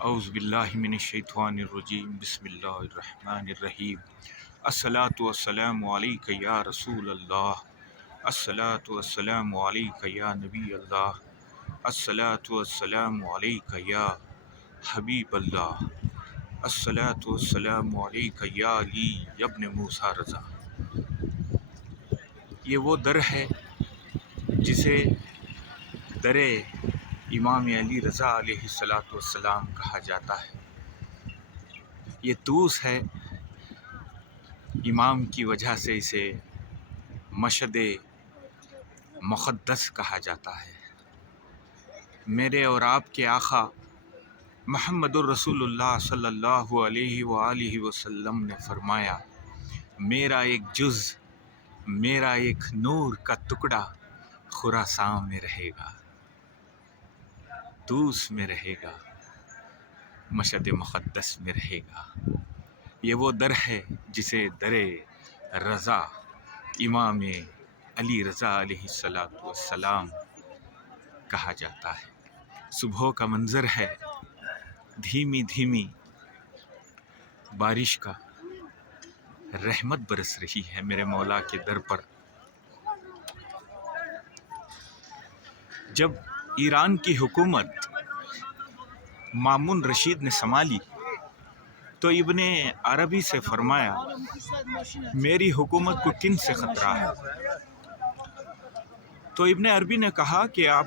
اعوذ باللہ من الشیطان الرجیم بسم اللہ الرحمن الرحیم الصلاۃ والسلام علیک یا رسول اللہ الصلاۃ والسلام علیک یا نبی اللہ الصلاۃ والسلام علیک یا حبیب اللہ الصلاۃ والسلام علیک یا علی ابن موسیٰ رضا۔ یہ وہ در ہے جسے در امام علی رضا علیہ الصلاۃ والسلام کہا جاتا ہے۔ یہ طوس ہے، امام کی وجہ سے اسے مشہد مقدس کہا جاتا ہے۔ میرے اور آپ کے آقا محمد الرسول اللہ صلی اللہ علیہ وآلہ وسلم نے فرمایا، میرا ایک جز، میرا ایک نور کا ٹکڑا خراسان میں رہے گا، طوس میں رہے گا، مشہد مقدس میں رہے گا۔ یہ وہ در ہے جسے در رضا امام علی رضا علیہ السلام کہا جاتا ہے۔ صبح کا منظر ہے، دھیمی دھیمی بارش کا، رحمت برس رہی ہے میرے مولا کے در پر۔ جب ایران کی حکومت مامون رشید نے سنبھالی تو ابن عربی سے فرمایا، میری حکومت کو کن سے خطرہ ہے؟ تو ابن عربی نے کہا کہ آپ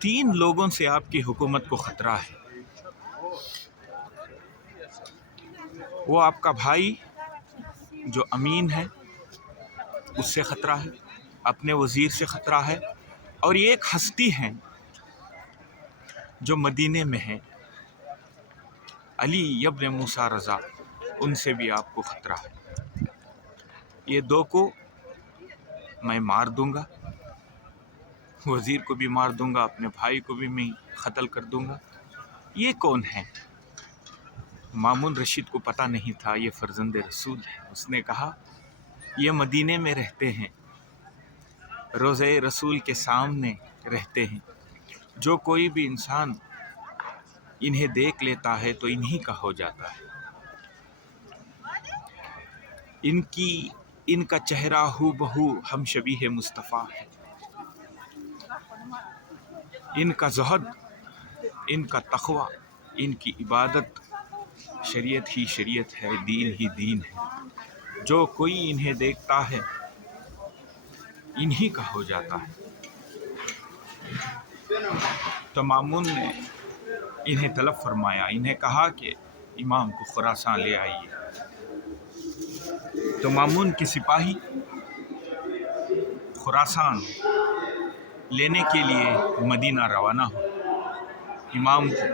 3 لوگوں سے آپ کی حکومت کو خطرہ ہے۔ وہ آپ کا بھائی جو امین ہے اس سے خطرہ ہے، اپنے وزیر سے خطرہ ہے، اور یہ ایک ہستی ہیں جو مدینے میں ہے، علی ابن موسیٰ رضا، ان سے بھی آپ کو خطرہ ہے۔ یہ 2 کو میں مار دوں گا، وزیر کو بھی مار دوں گا، اپنے بھائی کو بھی میں قتل کر دوں گا۔ یہ کون ہے؟ مامون رشید کو پتہ نہیں تھا یہ فرزند رسول ہے۔ اس نے کہا، یہ مدینے میں رہتے ہیں، روضہ رسول کے سامنے رہتے ہیں، جو کوئی بھی انسان انہیں دیکھ لیتا ہے تو انہی کا ہو جاتا ہے۔ ان کا چہرہ ہو بہو ہم شبیہ مصطفیٰ ہے۔ ان کا زہد، ان کا تقوی، ان کی عبادت شریعت ہی شریعت ہے، دین ہی دین ہے۔ جو کوئی انہیں دیکھتا ہے انہی کا ہو جاتا ہے۔ تو مامون نے انہیں طلب فرمایا، انہیں کہا کہ امام کو خراسان لے آئیے۔ تو مامون کے سپاہی خراسان لینے کے لیے مدینہ روانہ ہو، امام کو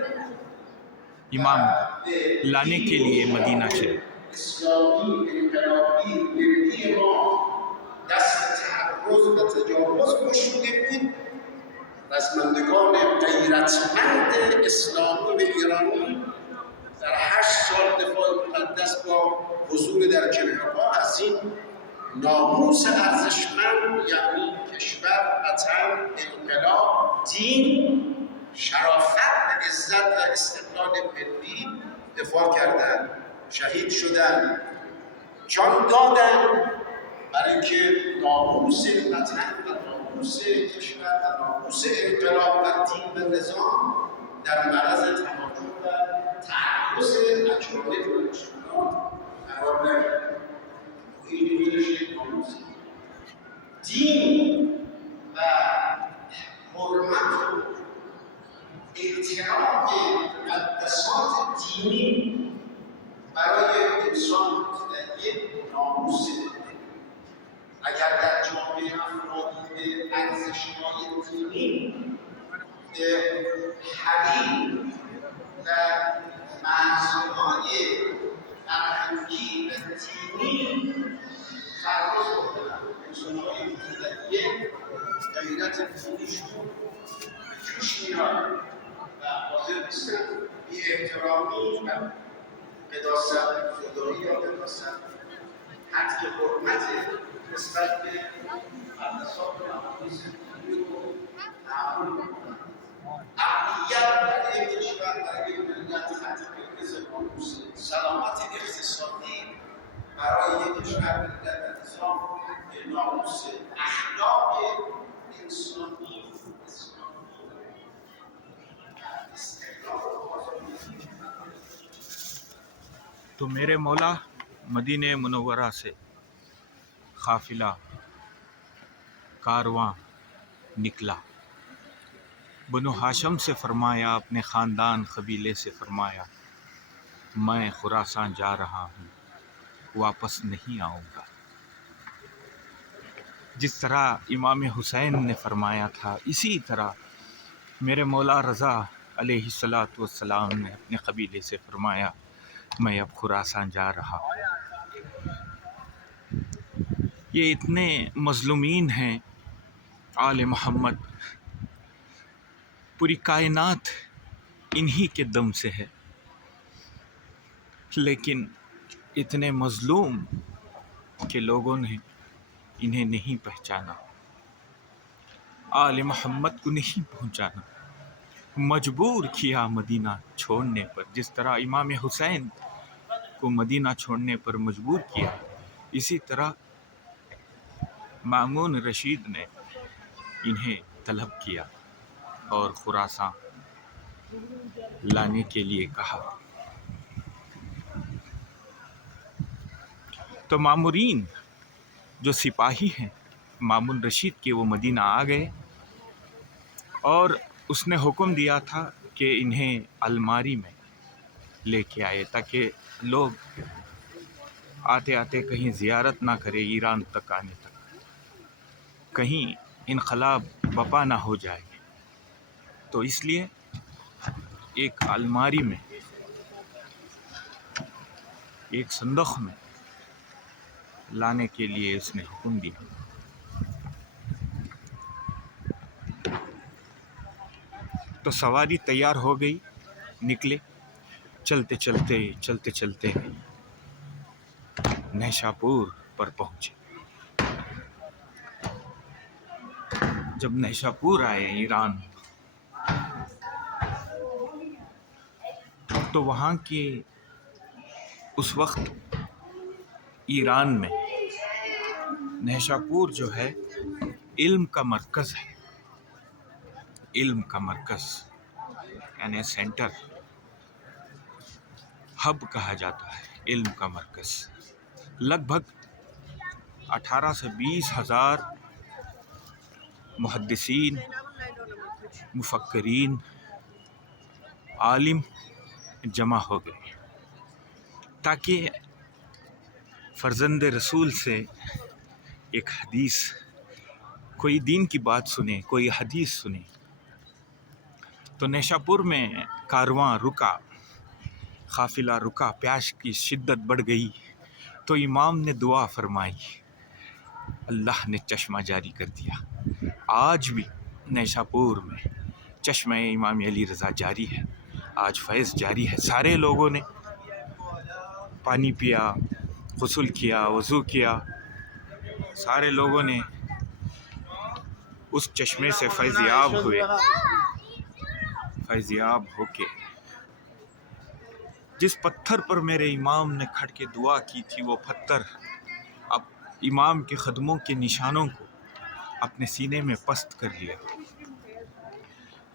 لانے کے لیے مدینہ چلے۔ اسلامی انقلابی ملی ما دست تعرض و تجاوز گشوده بود. رزمندگان غیرتمند اسلامی و ایرانی در 8 سال دفاع مقدس با حضور در جبهه‌ها از این ناموس ارزشمند، یعنی کشور، وطن، انقلاب، دین، شرافت و عزت و استقلال ملی دفاع کردند، شهید شدند، جان دادند برای اینکه ناموس وطن و ناموس کشور و ناموس انقلاب و دین و نظام در معرض تهاجم و تعرض اجانب و دشمنان قرار نگیرد. این خودش یک ناموس دین و حرمت و احترام مقدسات دینی برای انسان یک ناموس. اگر در جامعه افرادی به ارزش‌های دینی، به حریم و مرزهای فرهنگی و دینی تعرض بکنند، انسان‌های متدین غیرت دینیشون به جوش میاد و حاضر نیستن بی احترامی و قداست خدایی یا قداست حد حرمت نسبت به مقدسات و ناموس دینی رو تعامل میکنند. امنیت برای یک کشور، برای یک سلامت اقتصادی برای یک کشور در نظام ناموس اخلاق انسانی تو میرے مولا مدینہ منورہ سے قافلہ کارواں نکلا، بنو ہاشم سے فرمایا، اپنے خاندان قبیلے سے فرمایا، میں خراسان جا رہا ہوں، واپس نہیں آؤں گا۔ جس طرح امام حسین نے فرمایا تھا، اسی طرح میرے مولا رضا علیہ السلام نے اپنے قبیلے سے فرمایا، میں اب خراسان جا رہا ہوں۔ یہ اتنے مظلومین ہیں آل محمد، پوری کائنات انہی کے دم سے ہے، لیکن اتنے مظلوم کہ لوگوں نے انہیں نہیں پہچانا، آل محمد کو نہیں پہنچانا، مجبور کیا مدینہ چھوڑنے پر۔ جس طرح امام حسین کو مدینہ چھوڑنے پر مجبور کیا، اسی طرح مامون رشید نے انہیں طلب کیا اور خراسان لانے کے لیے کہا۔ تو مامورین جو سپاہی ہیں مامون رشید کے، وہ مدینہ آ گئے اور اس نے حکم دیا تھا کہ انہیں الماری میں لے کے آئے تاکہ لوگ آتے آتے کہیں زیارت نہ کرے، ایران تک آنے تک کہیں انقلاب بپا نہ ہو جائے، تو اس لیے ایک الماری میں، ایک صندوق میں لانے کے لیے اس نے حکم دیا۔ تو سواری تیار ہو گئی، نکلے، چلتے چلتے نیشاپور پر پہنچے۔ جب نیشاپور آئے ایران، تو وہاں کے اس وقت ایران میں نیشاپور جو ہے علم کا مرکز ہے، علم کا مرکز یعنی سینٹر، ہب کہا جاتا ہے، علم کا مرکز۔ لگ بھگ 18 سے 20 ہزار محدثین، مفکرین، عالم جمع ہو گئے تاکہ فرزند رسول سے ایک حدیث، کوئی دین کی بات سنے، کوئی حدیث سنے۔ تو نیشاپور میں کارواں رکا، قافلہ رکا، پیاس کی شدت بڑھ گئی، تو امام نے دعا فرمائی، اللہ نے چشمہ جاری کر دیا۔ آج بھی نیشاپور میں چشمہ امام علی رضا جاری ہے، آج فیض جاری ہے۔ سارے لوگوں نے پانی پیا، غسل کیا، وضو کیا، سارے لوگوں نے اس چشمے سے فیضیاب ہوئے، فیضیاب ہو کے جس پتھر پر میرے امام نے کھڑ کے دعا کی تھی، وہ پتھر اب امام کے قدموں کے نشانوں کو اپنے سینے میں پست کر لیا،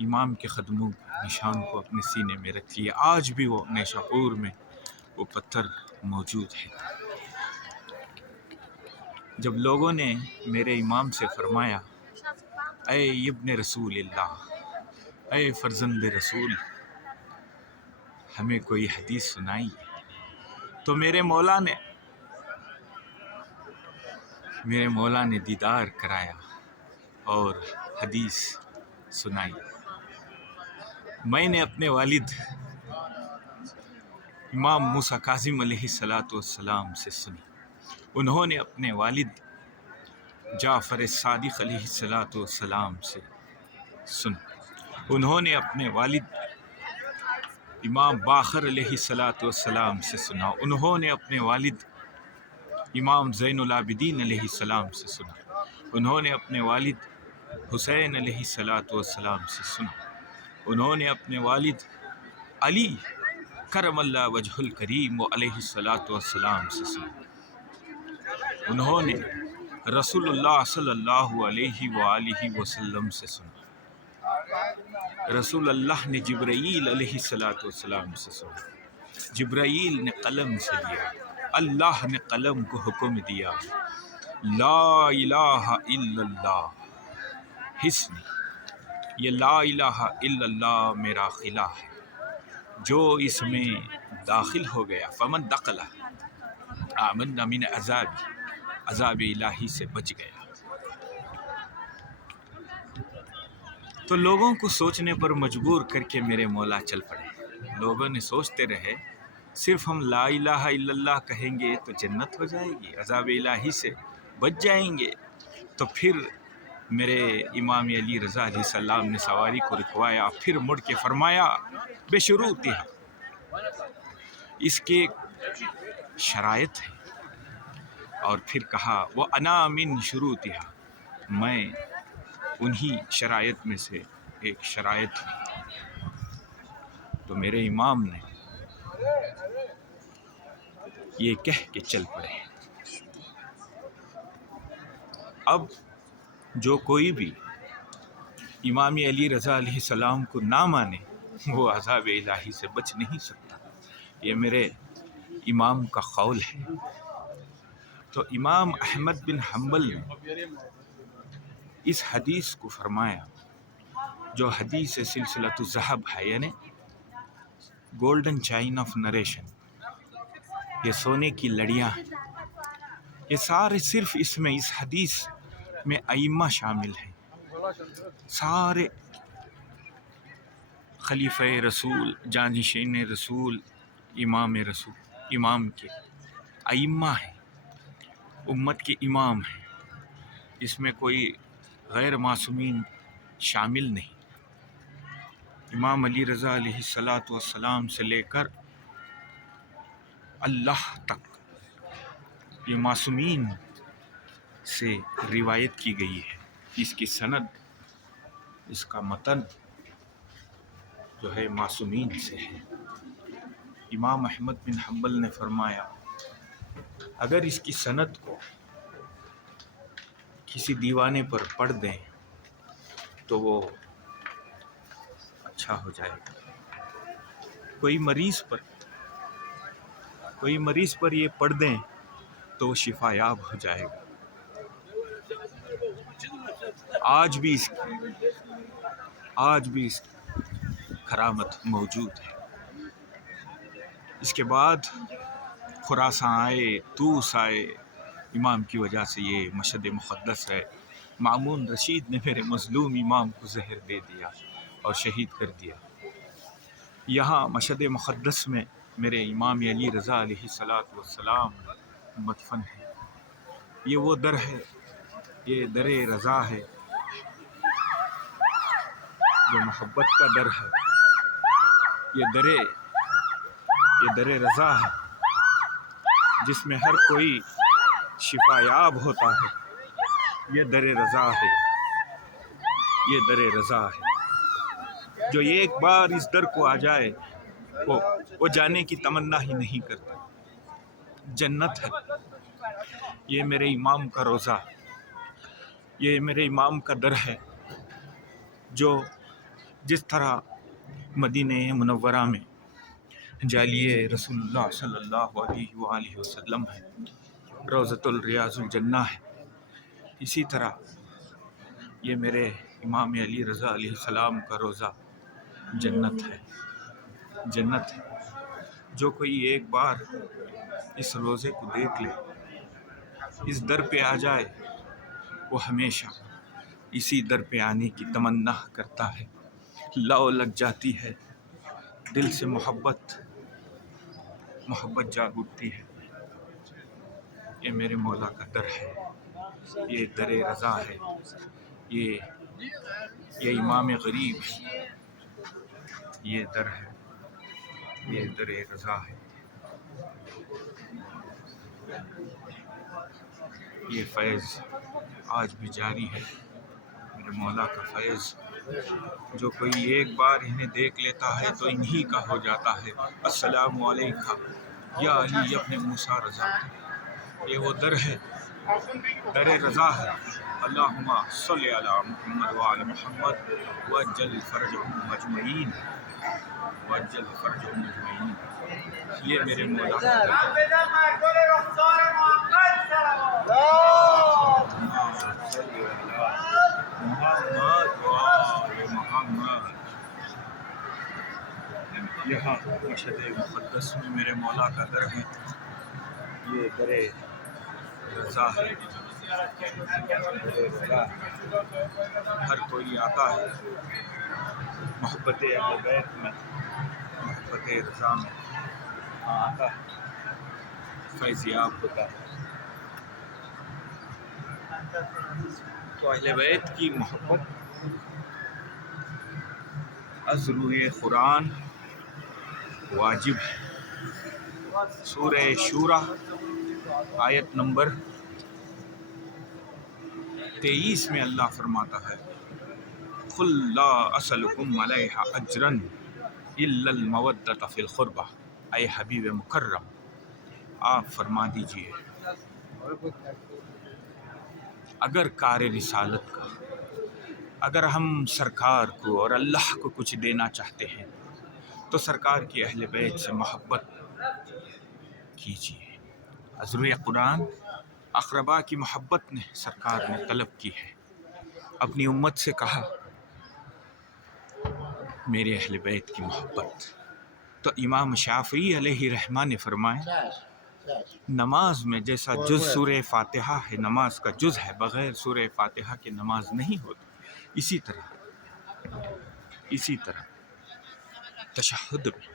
امام کے قدموں کے نشان کو اپنے سینے میں رکھ لیا۔ آج بھی وہ نیشاپور میں وہ پتھر موجود ہے۔ جب لوگوں نے میرے امام سے فرمایا، اے ابن رسول اللہ، اے فرزند رسول، ہمیں کوئی حدیث سنائی، تو میرے مولا نے دیدار کرایا اور حدیث سنائی۔ میں نے اپنے والد امام موسیٰ کاظم علیہ السلام سے سنی، انہوں نے اپنے والد جعفر صادق علیہ السلام سے سنی، انہوں نے اپنے والد امام باقر علیہ السلام سے سنا، انہوں نے اپنے والد امام زین العابدین علیہ السلام سے سنا، انہوں نے اپنے والد حسین علیہ السلام سے سنا، انہوں نے اپنے والد علی کرم اللہ وجہ الکریم و علیہ الصلاۃ والسلام سے سنا۔ انہوں نے رسول اللہ صلی اللہ علیہ وآلہ وسلم سے سنا۔ رسول اللہ نے جبرائیل علیہ السلام سے سنا۔ جبرائیل نے قلم سے لیا، اللہ نے قلم کو حکم دیا، لا الہ الا اللہ حسنی، یہ لا الہ الا اللہ میرا قلعہ ہے، جو اس میں داخل ہو گیا فمن دخلہ آمن من عذاب الہی سے بچ گیا۔ تو لوگوں کو سوچنے پر مجبور کر کے میرے مولا چل پڑے۔ لوگوں نے سوچتے رہے صرف ہم لا الہ الا اللہ کہیں گے تو جنت ہو جائے گی، عذاب الہی سے بچ جائیں گے۔ تو پھر میرے امام علی رضا علیہ السلام نے سواری کو رکوایا، پھر مڑ کے فرمایا بے شروطہا، اس کے شرائط ہیں، اور پھر کہا وہ انا من شروطہا، میں انہی شرائط میں سے ایک شرائط ہوں۔ تو میرے امام نے یہ کہہ کے چل پڑے۔ اب جو کوئی بھی امام علی رضا علیہ السلام کو نہ مانے وہ عذاب الہی سے بچ نہیں سکتا، یہ میرے امام کا قول ہے۔ تو امام احمد بن حنبل نے اس حدیث کو فرمایا، جو حدیث سلسلۃ الذہب ہے، یعنی گولڈن چائن آف نریشن، یہ سونے کی لڑیاں ہیں، یہ سارے صرف اس حدیث میں ائمہ شامل ہیں، سارے خلیفہ رسول، جانشین رسول، امام کے ائمہ ہیں، امت کے امام ہیں، اس میں کوئی غیر معصومین شامل نہیں۔ امام علی رضا علیہ السلام سے لے کر اللہ تک یہ معصومین سے روایت کی گئی ہے۔ اس کی سند، اس کا متن جو ہے معصومین سے ہے۔ امام احمد بن حنبل نے فرمایا اگر اس کی سند کو کسی دیوانے پر پڑھ دیں تو وہ اچھا ہو جائے گا۔ کوئی مریض پر یہ پڑھ دیں تو وہ شفا یاب ہو جائے گا۔ آج بھی اس کی کرامت موجود ہے۔ اس کے بعد خراساں آئے، طوس آئے، امام کی وجہ سے یہ مشہد مقدس ہے۔ مامون رشید نے میرے مظلوم امام کو زہر دے دیا اور شہید کر دیا۔ یہاں مشہد مقدس میں میرے امام علی رضا علیہ السلام مدفن ہے۔ یہ وہ در ہے، یہ در رضا ہے، جو محبت کا در ہے، یہ در رضا ہے، جس میں ہر کوئی شفا یاب ہوتا ہے۔ یہ در رضا ہے، یہ در رضا ہے۔ جو ایک بار اس در کو آ جائے وہ جانے کی تمنا ہی نہیں کرتا۔ جنت ہے، یہ میرے امام کا روضہ، یہ میرے امام کا در ہے، جو جس طرح مدینہ منورہ میں جالیہ رسول اللہ صلی اللہ علیہ وآلہ وسلم ہے، روضۃ الریاض الجنہ ہے، اسی طرح یہ میرے امام علی رضا علیہ السلام کا روضہ جنت ہے۔ جو کوئی ایک بار اس روضے کو دیکھ لے، اس در پہ آ جائے، وہ ہمیشہ اسی در پہ آنے کی تمنا کرتا ہے، لو لگ جاتی ہے، دل سے محبت جاگ اٹھتی ہے۔ یہ میرے مولا کا در ہے، یہ در رضا ہے، یہ امام غریب ہے، یہ در ہے، یہ در رضا ہے۔ یہ فیض آج بھی جاری ہے، میرے مولا کا فیض جو کوئی ایک بار انہیں دیکھ لیتا ہے تو انہی کا ہو جاتا ہے۔ السلام علیکم یا علی ابن موسیٰ رضا، یہ وہ در ہے، در رضا ہے۔ اللہم صلی علی محمد وآل محمد وعجل فرجہم مجمعین، وعجل فرجہم مجمعین۔ یہ میرے مولا محمد وآل محمد۔ یہاں مشہد مقدس میں میرے مولا کا در ہے، یہ در رضا ہے، در رضا ہے۔ ہر کوئی آتا ہے محبت اہل بیت میں، محبت رضا میں آتا ہے، فیض یاب ہوتا ہے۔ تو اہل بیت کی محبت از روئے قرآن واجب ہے۔ سورہ شورى آیت نمبر 23 میں اللہ فرماتا ہے قل لا اسألکم علیہ اجرا الا المودۃ فی القربہ۔ اے حبیب مکرم، آپ فرما دیجئے اگر کار رسالت کا، اگر ہم سرکار کو اور اللہ کو کچھ دینا چاہتے ہیں تو سرکار کی اہل بیت سے محبت کیجیے۔ از روئے قرآن اقربا کی محبت نے سرکار نے طلب کی ہے، اپنی امت سے کہا میرے اہل بیت کی محبت۔ تو امام شافعی علیہ رحمہ نے فرمایا نماز میں جیسا جز سورہ فاتحہ ہے، نماز کا جز ہے، بغیر سورہ فاتحہ کے نماز نہیں ہوتی، اسی طرح تشہد میں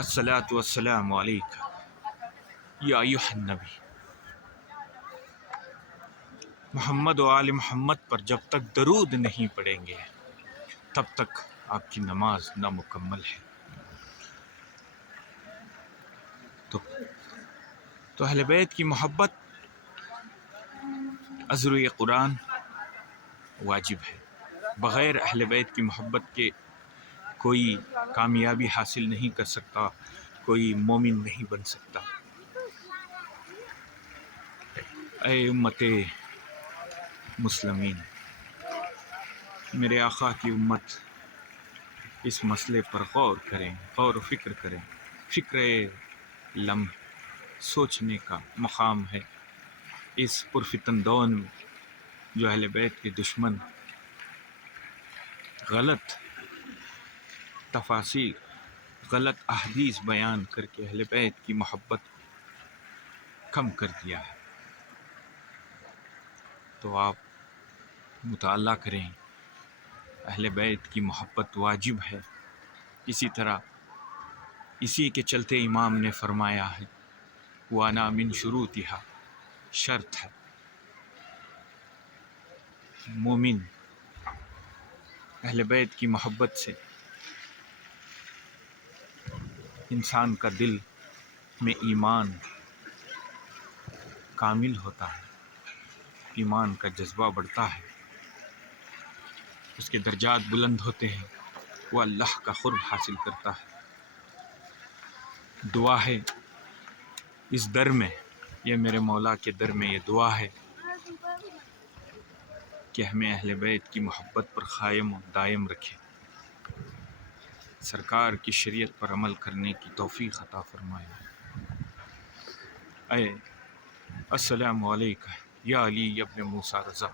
الصلاۃ والسلام علیک یا ایھا النبی، محمد و آل محمد پر جب تک درود نہیں پڑھیں گے تب تک آپ کی نماز نامکمل ہے۔ تو اہل بیت کی محبت از روئے قرآن واجب ہے۔ بغیر اہل بیت کی محبت کے کوئی کامیابی حاصل نہیں کر سکتا، کوئی مومن نہیں بن سکتا۔ اے امت مسلمین، میرے آقا کی امت اس مسئلے پر غور کریں، غور و فکر کریں۔ فکر لمح سوچنے کا مقام ہے اس پرفتن دور میں، جو اہل بیت کے دشمن غلط تفاسیر، غلط احادیث بیان کر کے اہل بیت کی محبت کم کر دیا ہے۔ تو آپ مطالعہ کریں، اہل بیت کی محبت واجب ہے۔ اسی طرح اسی کے چلتے امام نے فرمایا ہے وَأَنَا مِن شُرُوطِهَا، شرط ہے مومن اہل بیت کی محبت سے انسان کا دل میں ایمان کامل ہوتا ہے، ایمان کا جذبہ بڑھتا ہے، اس کے درجات بلند ہوتے ہیں، وہ اللہ کا قرب حاصل کرتا ہے۔ دعا ہے اس در میں، یہ میرے مولا کے در میں یہ دعا ہے کہ ہمیں اہل بیت کی محبت پر قائم و دائم رکھے، سرکار کی شریعت پر عمل کرنے کی توفیق عطا فرمائے۔ اے السلام علیکم یا علی ابن موسیٰ رضا،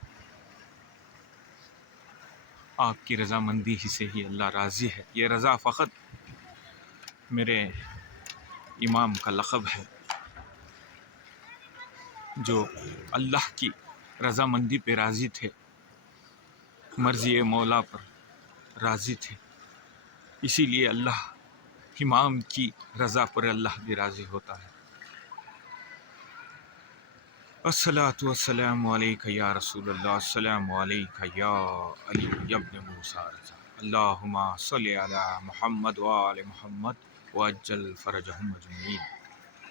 آپ کی رضامندی ہی سے ہی اللہ راضی ہے۔ یہ رضا فقط میرے امام کا لقب ہے، جو اللہ کی رضامندی پہ راضی تھے، مرضی مولا پر راضی تھے، اسی لیے اللہ امام کی رضا پر اللہ بھی راضی ہوتا ہے۔ الصلاۃ والسلام علیک یا رسول اللہ، السلام علیک یا علی ابن موسیٰ رضا، اللہم صلی علی محمد وآل محمد وعجل فرجہم اجمعین۔